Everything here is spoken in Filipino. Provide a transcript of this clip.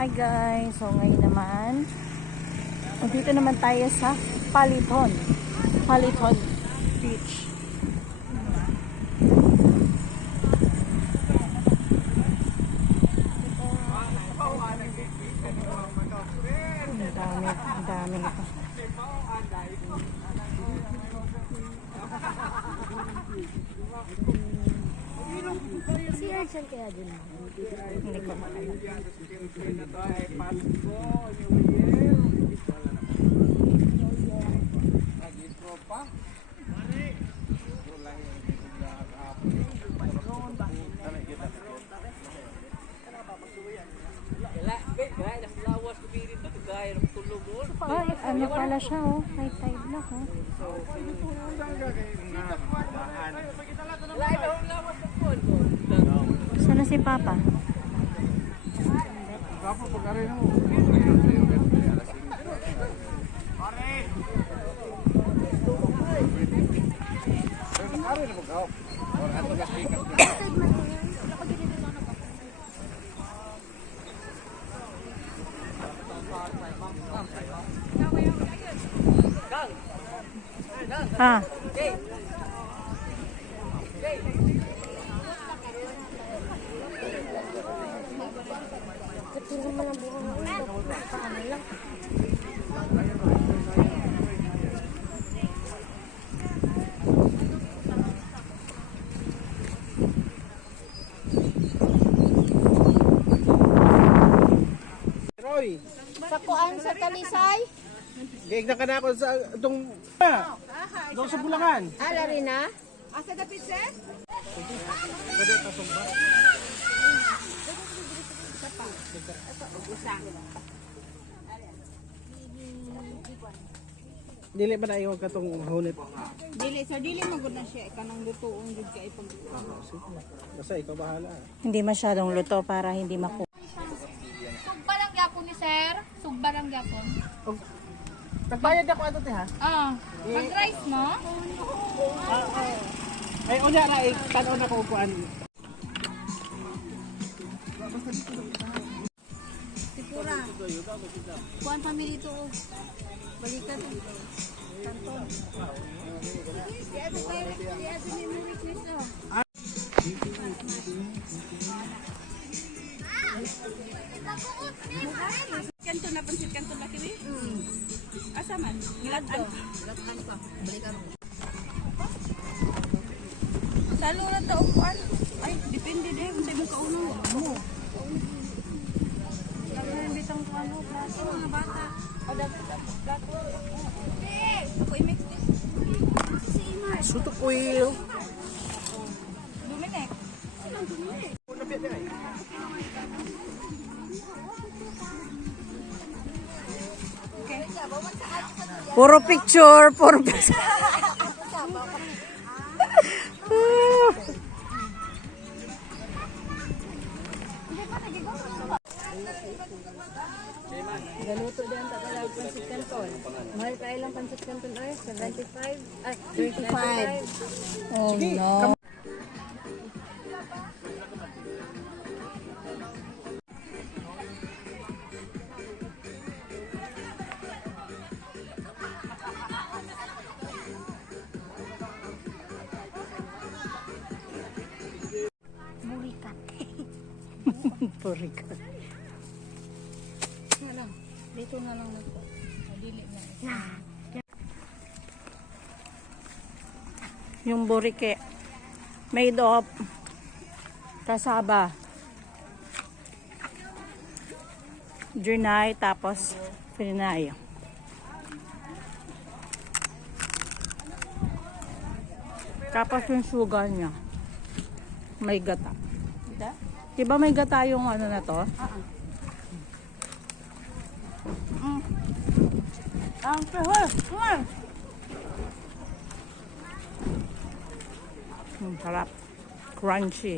Hi guys, so ngayon naman dito naman tayo sa Paliton Beach. Ang dami nito. Si Arjan kaya din. Hindi ko maalala. Ay, ano pala siya oh, high tide na oh. Sana si Papa? Papa pagkari mo. Ah. Roy, Sa kuan sa Talisay? giignan ka na ako sa itong doon sa Bulacan. Ala rin na? Asa dapit sir? Dili ba na iwan ka itong hunit? Dili sir, dili magud na siya kanang lutuon jud kay pag. Basta ikaw bahala. Hindi masyadong luto para hindi maku. Sugba lang gyapon ni sir. Sugba lang gyapon. Nagbayad ako ito te ha? Mag-rice no? Ay una na tanaw na ko kuan. Sipura. Kuan family to. Balikan. Kanton. Di ato memory quiz oh. Kanto na pansit kanto na kiwi? Asa man? Gilatan. Gilatan pa. Balikan mo. Salo na to kuan. Ay, depende din kung sa'yo kauno mo. Kaya bitang kuan mo, plato mga bata. O dapat plato. Ako i-mix this. Si Imar. Sutok oil. Duminek. Silang duminek. Puro picture. Galuto din ta kala pansit canton. Mahal kay lang pansit canton ay 75 ay 35. Oh no. Burikat. Burikat. Na lang. Dito na lang na to. Dili na. Yung burike made of cassava, drenay, tapos pinay. Tapos yung sugar niya may gata. Diba may gata yung ano na to? Ang sarap. Crunchy.